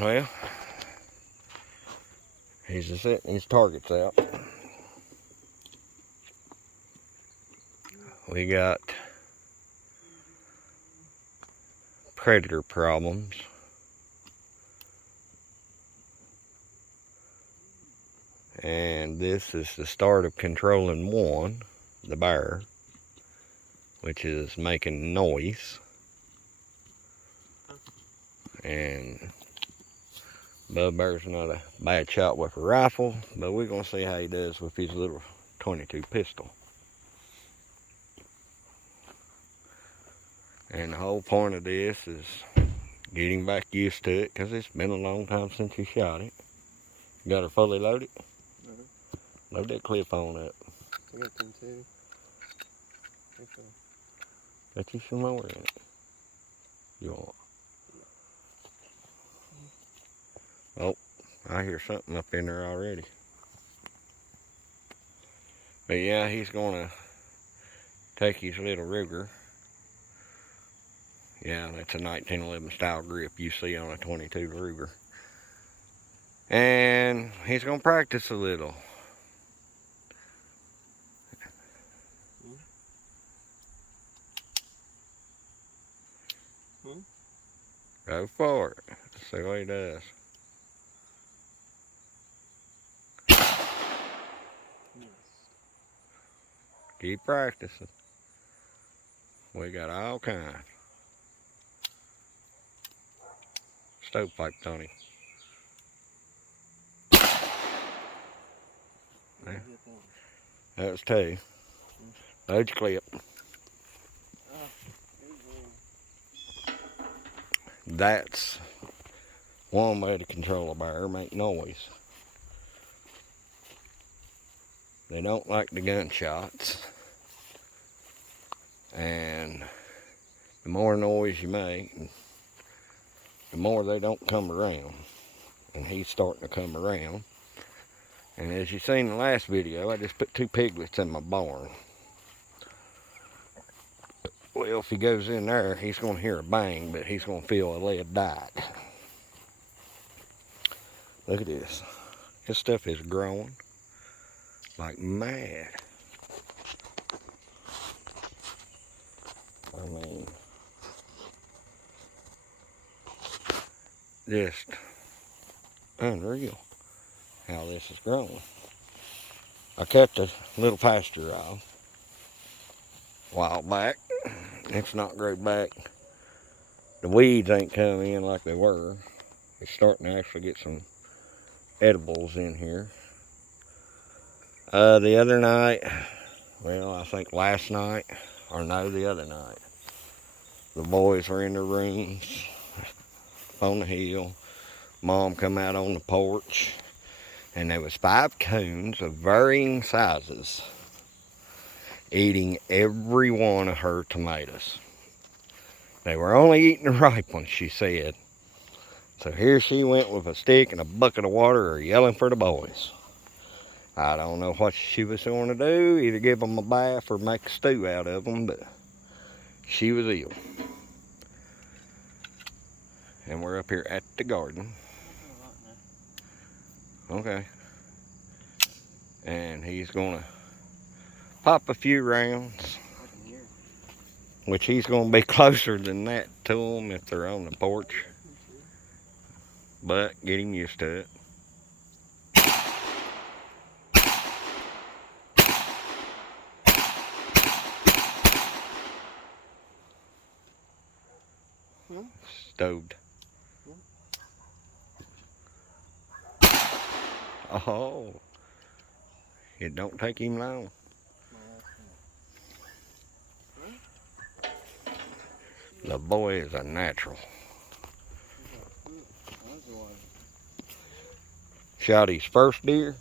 Well, he's just setting his targets out. We got predator problems. And this is the start of controlling one, the bear, which is making noise. And Bub Bear's not a bad shot with a rifle, but we're going to see how he does with his little 22 pistol. And the whole point of this is getting back used to it, because it's been a long time since you shot it. You got her fully loaded? Load that clip on up. I got them too. Got you some more in it. You want? Oh, I hear something up in there already. But yeah, he's gonna take his little Ruger. Yeah, that's a 1911 style grip you see on a 22 Ruger. And he's gonna practice a little. Go for it. Let's see what he does. Keep practicing. We got all kinds. Stovepipe, Tony. Yeah. That was two. Load your clip. That's one way to control a bear, make noise. They don't like the gunshots. And the more noise you make, the more they don't come around. And he's starting to come around. And as you seen in the last video, I just put 2 piglets in my barn. Well, if he goes in there, he's going to hear a bang, but he's going to feel a lead dot. Look at this. This stuff is growing like mad. I mean, just unreal how this is growing. I cut a little pasture off a while back. It's not growed back. The weeds ain't come in like they were. It's starting to actually get some edibles in here. The other night, well, I think last night, or no, the other night, the boys were in their rooms on the hill. Mom come out on the porch, and there was 5 coons of varying sizes eating every one of her tomatoes. They were only eating the ripe ones, she said. So here she went with a stick and a bucket of water, yelling for the boys. I don't know what she was going to do, either give them a bath or make a stew out of them, but she was ill. And we're up here at the garden. Okay. And he's going to pop a few rounds, which he's going to be closer than that to them if they're on the porch. But get him used to it. Stoved. Oh, it don't take him long. The boy is a natural. Shot his first deer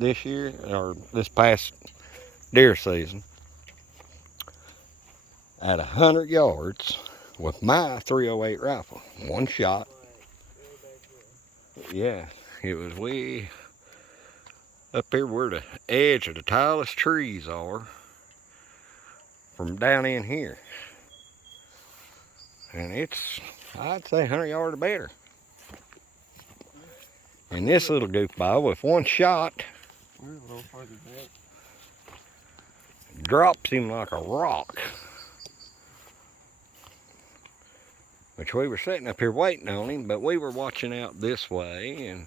this year, or this past deer season, at 100 yards with my 308 rifle. One shot. Yeah, it was way up here where the edge of the tallest trees are from down in here. And it's, I'd say 100 yards or better. And this little goofball, with one shot, drops him like a rock. Which we were sitting up here waiting on him, but we were watching out this way, and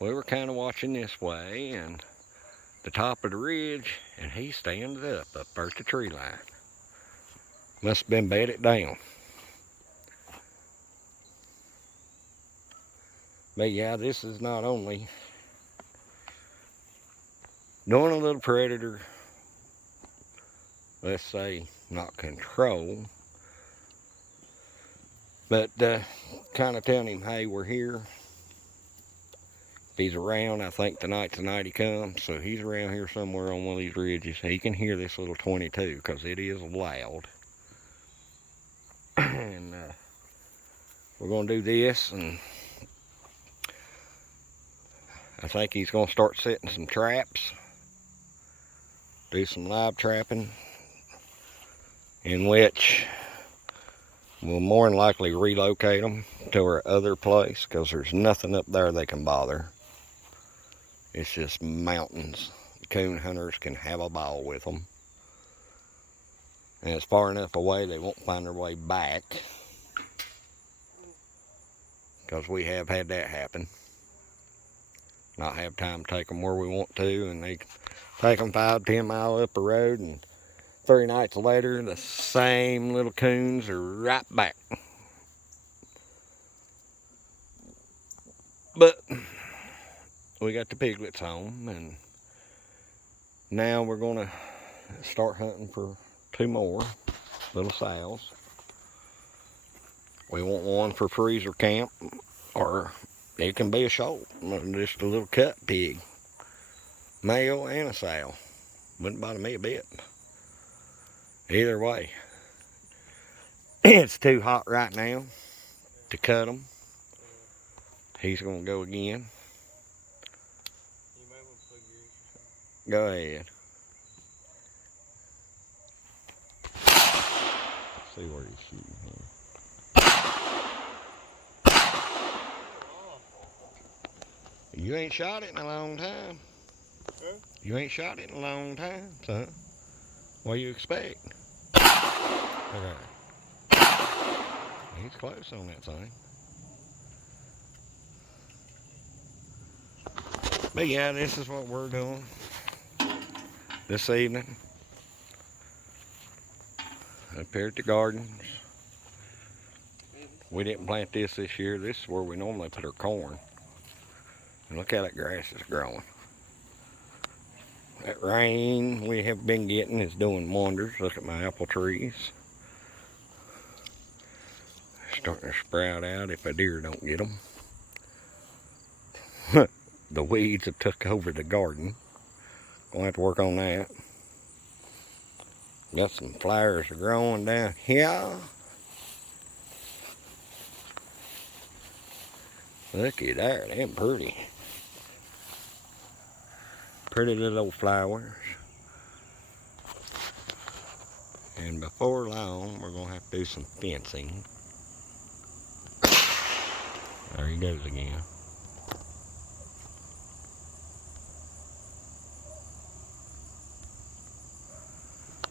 we were kind of watching this way, and the top of the ridge, and he stands up there at the tree line. Must have been bedded down. But yeah, this is not only doing a little predator, let's say, not control, but kind of telling him, hey, we're here. If he's around, I think tonight's the night he comes, so he's around here somewhere on one of these ridges. He can hear this little 22 because it is loud. And we're going to do this, and I think he's going to start setting some traps, do some live trapping, in which we'll more than likely relocate them to our other place because there's nothing up there they can bother. It's just mountains. Coon hunters can have a ball with them. And it's far enough away they won't find their way back, because we have had that happen. Not have time to take them where we want to, and they take them 5-10 miles up the road, and 3 nights later the same little coons are right back. But we got the piglets home, and now we're going to start hunting for 2 more little sows. We want one for freezer camp, or it can be a shoal, just a little cut pig, male and a sow. Wouldn't bother me a bit. Either way, it's too hot right now to cut them. He's going to go again. Go ahead. See where he's shooting here. You ain't shot it in a long time. Huh? You ain't shot it in a long time, son. What do you expect? Okay. He's close on that thing. But yeah, this is what we're doing this evening up here at the gardens. We didn't plant this year. This is where we normally put our corn. And look how that grass is growing. That rain we have been getting is doing wonders. Look at my apple trees. Starting to sprout out if a deer don't get them. The weeds have took over the garden. Gonna have to work on that. Got some flowers growing down here. Looky there, they're pretty. Pretty little flowers. And before long, we're gonna have to do some fencing. There he goes again.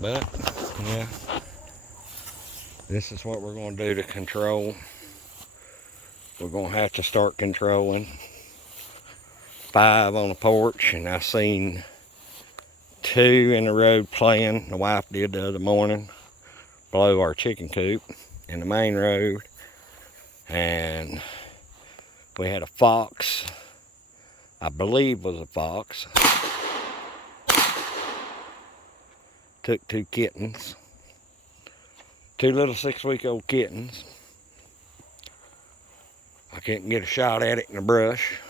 But, yeah, this is what we're going to do to control. We're going to have to start controlling 5 on the porch, and I seen 2 in the road playing. The wife did the other morning below our chicken coop in the main road. And we had a fox, I believe was a fox. Took 2 kittens, 2 little 6-week-old kittens. I couldn't get a shot at it in the brush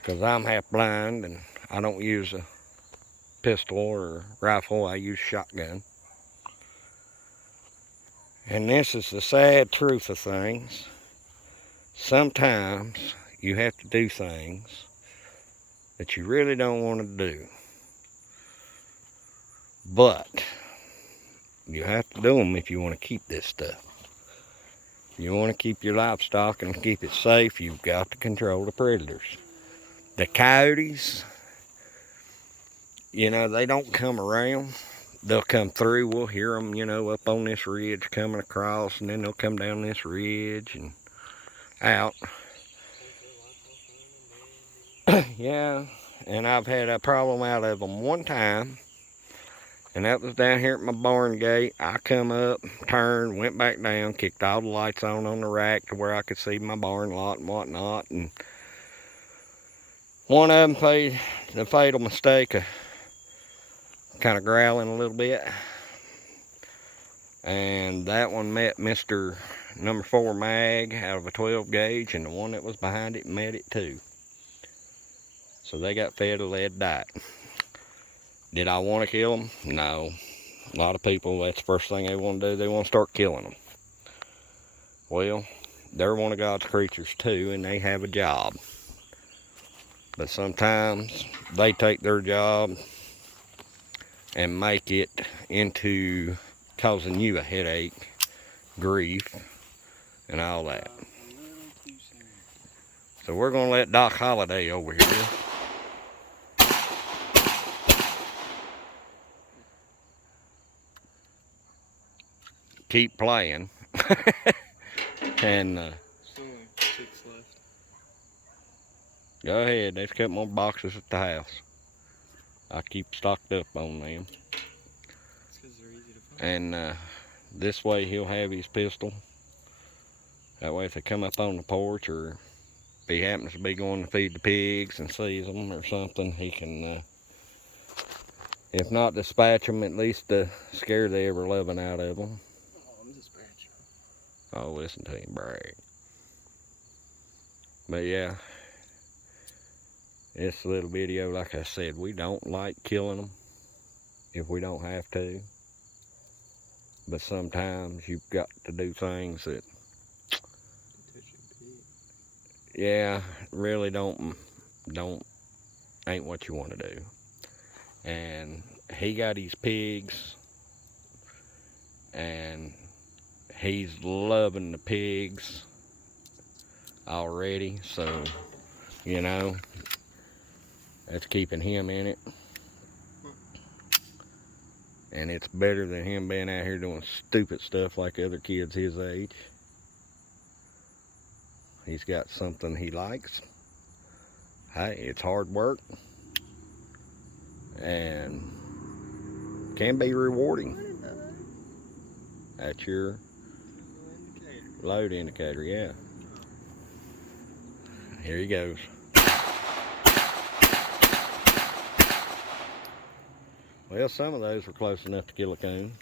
because I'm half blind and I don't use a pistol or rifle. I use shotgun. And this is the sad truth of things. Sometimes you have to do things that you really don't want to do. But you have to do them if you want to keep this stuff. You want to keep your livestock and keep it safe, you've got to control the predators. The coyotes, you know, they don't come around. They'll come through. We'll hear them, you know, up on this ridge coming across, and then they'll come down this ridge and out. Yeah, and I've had a problem out of them one time, and that was down here at my barn gate. I come up, turned, went back down, kicked all the lights on the rack to where I could see my barn lot and whatnot, and one of them made the fatal mistake of kind of growling a little bit, and that one met Mr. number 4 mag out of a 12 gauge, and the one that was behind it met it too. So they got fed a lead diet. Did I want to kill them? No. A lot of people, that's the first thing they want to do. They want to start killing them. Well, they're one of God's creatures too, and they have a job. But sometimes they take their job and make it into causing you a headache, grief, and all that. So we're going to let Doc Holliday over here keep playing. And still only 6 left. Go ahead, there's a couple more boxes at the house. I keep stocked up on them. It's 'cause they're easy to find. And this way he'll have his pistol. That way if they come up on the porch, or if he happens to be going to feed the pigs and sees them or something, he can, if not dispatch them, at least scare the ever-loving out of them. Oh, I'm dispatching. Oh, listen to him brag. But yeah, this little video, like I said, we don't like killing them if we don't have to. But sometimes you've got to do things that, yeah, really ain't what you want to do. And he got his pigs, and he's loving the pigs already, so, you know, that's keeping him in it. And it's better than him being out here doing stupid stuff like other kids his age. He's got something he likes. Hey, it's hard work and can be rewarding. That's your load indicator, yeah. Here he goes. Well, some of those were close enough to kill a coon.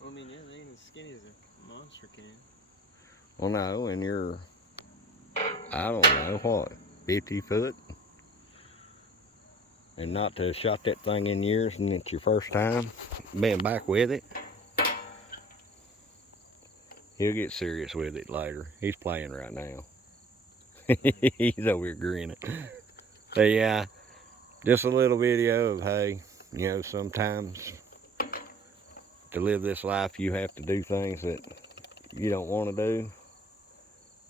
Well, I mean, yeah, they ain't as skinny as a monster can. Well, no, and you're, I don't know, what, 50 foot? And not to have shot that thing in years, and it's your first time being back with it. He'll get serious with it later. He's playing right now. He's over here grinning. So yeah, just a little video of, hey, you know, sometimes to live this life you have to do things that you don't want to do,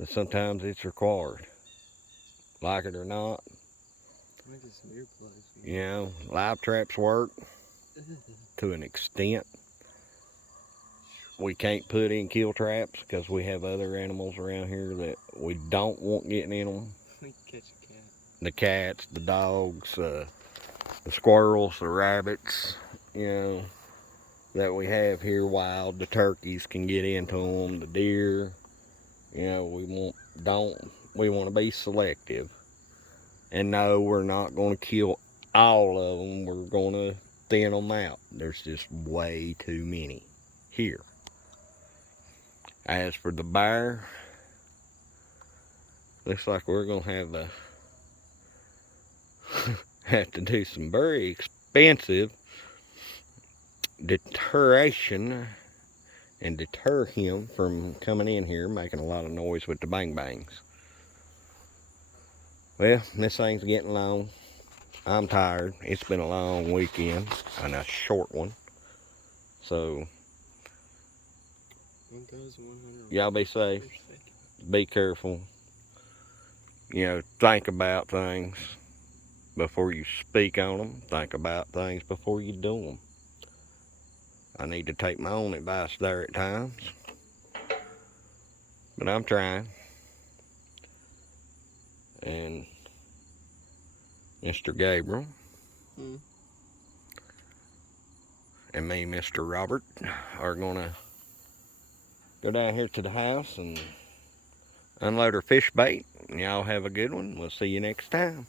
but sometimes it's required. Like it or not. Let me get some earplugs. You know, live traps work to an extent. We can't put in kill traps because we have other animals around here that we don't want getting in them. We can catch a cat. The cats, the dogs, the squirrels, the rabbits, you know, that we have here wild. The turkeys can get into them, the deer. You know, we want to be selective. And no, we're not going to kill all of them. We're going to thin them out. There's just way too many here. As for the bear, looks like we're going to have to do some very expensive deterration and deter him from coming in here making a lot of noise with the bang bangs. Well, this thing's getting long. I'm tired. It's been a long weekend and a short one. So 1,100. Y'all be safe. Be careful. You know, think about things before you speak on them. Think about things before you do them. I need to take my own advice there at times, but I'm trying. And Mr. Gabriel and me, Mr. Robert, are gonna go down here to the house and unload our fish bait. Y'all have a good one. We'll see you next time.